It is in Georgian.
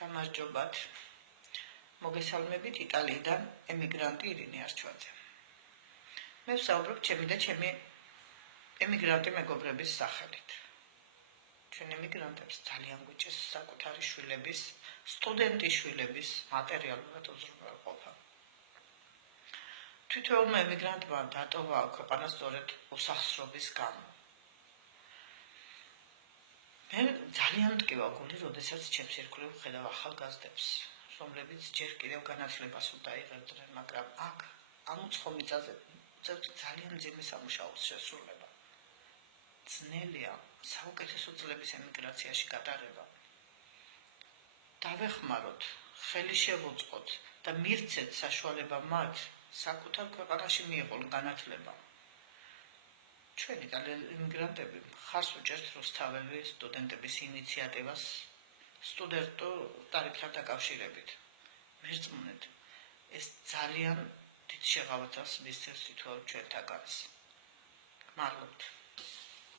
გამარჯობათ. მოგესალმებით იტალიიდან ემიგრანტი ირინე არჩვაძე. მე ვსაუბრობ ჩემი და ჩემი ემიგრანტი მეგობრების სახელით. ჩვენ ემიგრანტებს ძალიან გვიჭირს საკუთარი შვილების, სტუდენტის შვილების მატერიალურად უზრუნველყოფა. თითოეულმა ემიგრანტმა დატოვა ქვეყანა სწორედ უსახსრობის გამო. მე ძალიან მტკივა გული, როდესაც ჩემს ირგვლივ ვხედავ ახალგაზრდებს, რომლებიც ჯერ კიდევ განათლებას უდაიღებდნენ, მაგრამ აქ ამ უცხო მიწაზე ძალიან მძიმე სამუშაოს შესრულება. ძნელია საუკეთესო წლების ემიგრაციაში გატარება. დავეხმაროთ, ხელი შევუწყოთ და მივცეთ საშუალება მათ საკუთარ ქვეყანაში მიიღონ განათლება. ჩვენ იტალიელი ემიგრანტები ხარს უჭერთ რუსთაველი სტუდენტების ინიციატივას სტუდენტო ტარიფთან დაკავშირებით. მერწმუნეთ, ეს ძალიან დიდ შეღავათას მისცემს თითოეულ ჩვენთაგანს. მადლობთ.